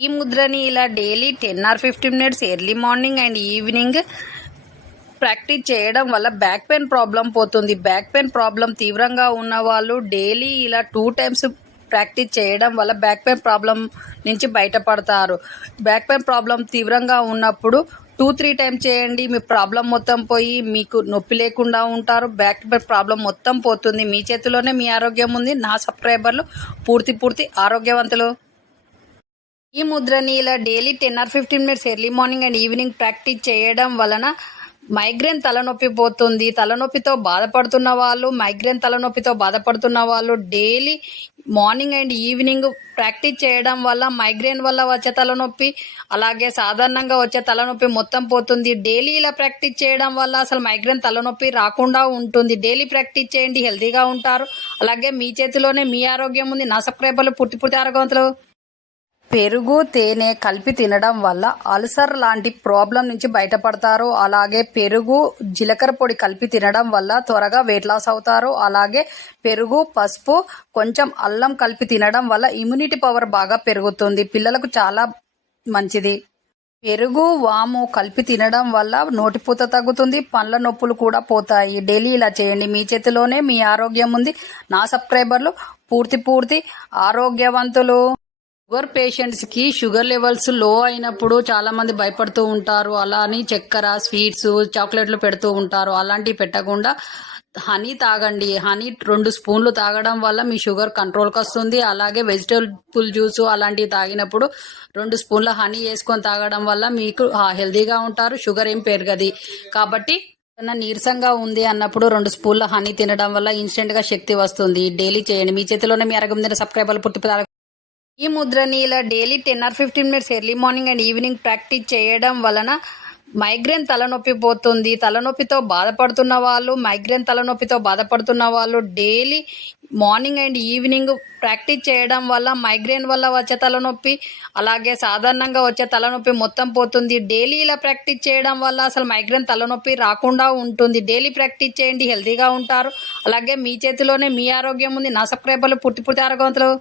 ఈ ముద్రని ఇలా daily 10 or 15 minutes early morning and evening practice చేయడం వల్ల బ్యాక్ పెయిన్ ప్రాబ్లం పోతుంది. బ్యాక్ పెయిన్ ప్రాబ్లం తీవ్రంగా ఉన్న వాళ్ళు డైలీ ఇలా 2 times ప్రాక్టీస్ చేయడం వల్ల బ్యాక్ పెయిన్ ప్రాబ్లం నుంచి బయటపడతారు. బ్యాక్ పెయిన్ ప్రాబ్లం తీవ్రంగా ఉన్నప్పుడు 2-3 times చేయండి. మీ ప్రాబ్లం మొత్తం పోయి మీకు నొప్పి లేకుండా ఉంటారు. బ్యాక్ పెయిన్ ప్రాబ్లం మొత్తం పోతుంది. మీ చేతిలోనే మీ ఆరోగ్యం ఉంది. నా సబ్స్క్రైబర్లు పూర్తి ఆరోగ్యవంతులు. ఈ ముద్రని ఇలా daily 10 or 15 minutes early morning and evening practice చేయడం వలన మైగ్రేన్ తలనొప్పి పోతుంది. తలనొప్పితో బాధపడుతున్న వాళ్ళు daily morning and evening practice చేయడం వల్ల మైగ్రేన్ వల్ల వచ్చే తలనొప్పి, అలాగే సాధారణంగా వచ్చే తలనొప్పి మొత్తం పోతుంది. డైలీ ఇలా ప్రాక్టీస్ చేయడం వల్ల అసలు మైగ్రేన్ తలనొప్పి రాకుండా ఉంటుంది. డైలీ ప్రాక్టీస్ చేయండి, హెల్తీగా ఉంటారు. అలాగే మీ చేతిలోనే మీ ఆరోగ్యం ఉంది. నా సబ్స్క్రైబర్లు పూర్తి ఆరోగ్యవంతులు. పెరుగు, తేనె కలిపి తినడం వల్ల అల్సర్ లాంటి ప్రాబ్లం నుంచి బయటపడతారు. అలాగే పెరుగు, జీలకర్ర పొడి కలిపి తినడం వల్ల త్వరగా వెయిట్ లాస్ అవుతారు. అలాగే పెరుగు, పసుపు, కొంచెం అల్లం కలిపి తినడం వల్ల ఇమ్యూనిటీ పవర్ బాగా పెరుగుతుంది. పిల్లలకు చాలా మంచిది. పెరుగు, వాము కలిపి తినడం వల్ల నోటిపూత తగ్గుతుంది. పండ్ల నొప్పులు కూడా పోతాయి. డైలీ ఇలా చేయండి. మీ చేతిలోనే మీ ఆరోగ్యం ఉంది. నా సబ్స్క్రైబర్లు పూర్తి ఆరోగ్యవంతులు. షుగర్ పేషెంట్స్కి షుగర్ లెవెల్స్ లో అయినప్పుడు చాలామంది భయపడుతూ ఉంటారు. అలా అని చక్కెర, స్వీట్స్, చాక్లెట్లు పెడుతూ ఉంటారు. అలాంటివి పెట్టకుండా హనీ తాగండి. హనీ 2 స్పూన్లు తాగడం వల్ల మీ షుగర్ కంట్రోల్కి వస్తుంది. అలాగే వెజిటబుల్ జ్యూస్ అలాంటివి తాగినప్పుడు 2 స్పూన్ల హనీ వేసుకొని తాగడం వల్ల మీకు హెల్తీగా ఉంటారు. షుగర్ ఏం పెరగదు. కాబట్టి నీరసంగా ఉంది అన్నప్పుడు 2 స్పూన్ల హనీ తినడం వల్ల ఇన్స్టెంట్గా శక్తి వస్తుంది. డైలీ చేయండి. మీ చేతిలోనే మీ ఆరోగ్యం సబ్స్క్రైబర్లు పూర్తి. ఈ ముద్రని ఇలా daily 10 or 15 minutes early morning and evening practice చేయడం వలన మైగ్రేన్ తలనొప్పి పోతుంది. తలనొప్పితో బాధపడుతున్న వాళ్ళు daily morning and evening practice చేయడం వల్ల మైగ్రేన్ వల్ల వచ్చే తలనొప్పి, అలాగే సాధారణంగా వచ్చే తలనొప్పి మొత్తం పోతుంది. డైలీ ఇలా ప్రాక్టీస్ చేయడం వల్ల అసలు మైగ్రేన్ తలనొప్పి రాకుండా ఉంటుంది. డైలీ ప్రాక్టీస్ చేయండి, హెల్తీగా ఉంటారు. అలాగే మీ చేతిలోనే మీ ఆరోగ్యం ఉంది. నా సబ్స్క్రైబర్లు పూర్తి ఆరోగ్యవంతులు.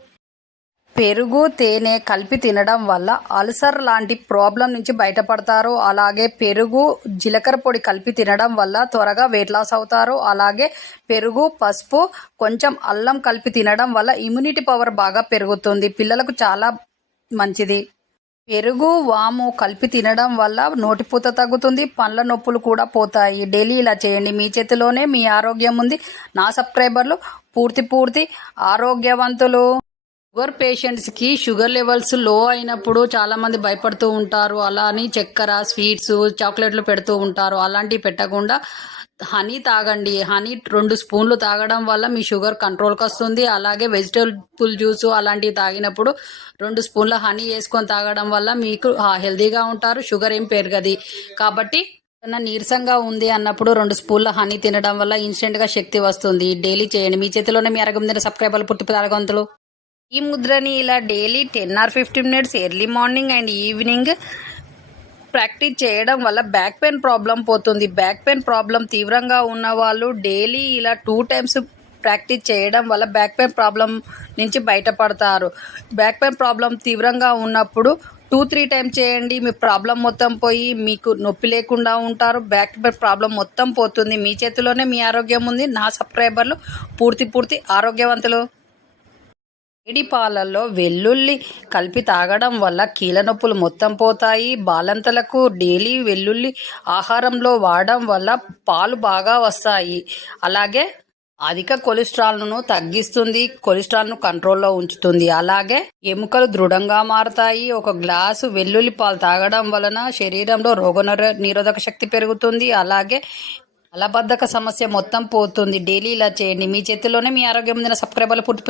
పెరుగు, తేనె కలిపి తినడం వల్ల అల్సర్ లాంటి ప్రాబ్లం నుంచి బయటపడతారు. అలాగే పెరుగు, జీలకర్ర పొడి కలిపి తినడం వల్ల త్వరగా వెయిట్ లాస్ అవుతారు. అలాగే పెరుగు, పసుపు, కొంచెం అల్లం కలిపి తినడం వల్ల ఇమ్యూనిటీ పవర్ బాగా పెరుగుతుంది. పిల్లలకు చాలా మంచిది. పెరుగు, వాము కలిపి తినడం వల్ల నోటిపూత తగ్గుతుంది. పండ్ల నొప్పులు కూడా పోతాయి. డైలీ ఇలా చేయండి. మీ చేతిలోనే మీ ఆరోగ్యం ఉంది. నా సబ్స్క్రైబర్లు పూర్తి ఆరోగ్యవంతులు. షుగర్ పేషెంట్స్కి షుగర్ లెవెల్స్ లో అయినప్పుడు చాలామంది భయపడుతూ ఉంటారు. అలా అని చక్కెర, స్వీట్స్, చాక్లెట్లు పెడుతూ ఉంటారు. అలాంటివి పెట్టకుండా హనీ తాగండి. హనీ 2 స్పూన్లు తాగడం వల్ల మీ షుగర్ కంట్రోల్కి వస్తుంది. అలాగే వెజిటబుల్ జ్యూస్ అలాంటివి తాగినప్పుడు 2 స్పూన్ల హనీ వేసుకొని తాగడం వల్ల మీకు హెల్తీగా ఉంటారు. షుగర్ ఏం పెరగదు. కాబట్టి నీరసంగా ఉంది అన్నప్పుడు 2 స్పూన్ల హనీ తినడం వల్ల ఇన్స్టెంట్గా శక్తి వస్తుంది. డైలీ చేయండి. మీ చేతిలోనే మీ ఆరోగ్యం సబ్స్క్రైబర్లు పూర్తి ఆరోగ్యవంతులు. ఈ ముద్రని ఇలా daily 10 or 15 minutes early morning and evening practice చేయడం వల్ల బ్యాక్ పెయిన్ ప్రాబ్లం పోతుంది. బ్యాక్ పెయిన్ ప్రాబ్లం తీవ్రంగా ఉన్న వాళ్ళు డైలీ ఇలా 2 times ప్రాక్టీస్ చేయడం వల్ల బ్యాక్ పెయిన్ ప్రాబ్లం నుంచి బయటపడతారు. బ్యాక్ పెయిన్ ప్రాబ్లం తీవ్రంగా ఉన్నప్పుడు 2-3 times చేయండి. మీ ప్రాబ్లం మొత్తం పోయి మీకు నొప్పి లేకుండా ఉంటారు. బ్యాక్ పెయిన్ ప్రాబ్లం మొత్తం పోతుంది. మీ చేతిలోనే మీ ఆరోగ్యం ఉంది. నా సబ్స్క్రైబర్లు పూర్తి ఆరోగ్యవంతులు. వేడి పాలల్లో వెల్లుల్లి కలిపి తాగడం వల్ల కీళ్ళ నొప్పులు మొత్తం పోతాయి. బాలంతలకు డైలీ వెల్లుల్లి ఆహారంలో వాడడం వల్ల పాలు బాగా వస్తాయి. అలాగే అధిక కొలెస్ట్రాల్ను తగ్గిస్తుంది. కొలెస్ట్రాల్ను కంట్రోల్లో ఉంచుతుంది. అలాగే ఎముకలు దృఢంగా మారతాయి. 1 గ్లాసు వెల్లుల్లి పాలు తాగడం వలన శరీరంలో రోగనిరోధక శక్తి పెరుగుతుంది. అలాగే మలబద్ధక సమస్య మొత్తం పోతుంది. డైలీ ఇలా చేయండి. మీ చేతిలోనే మీ ఆరోగ్యం సబ్స్క్రైబర్లు పూర్తి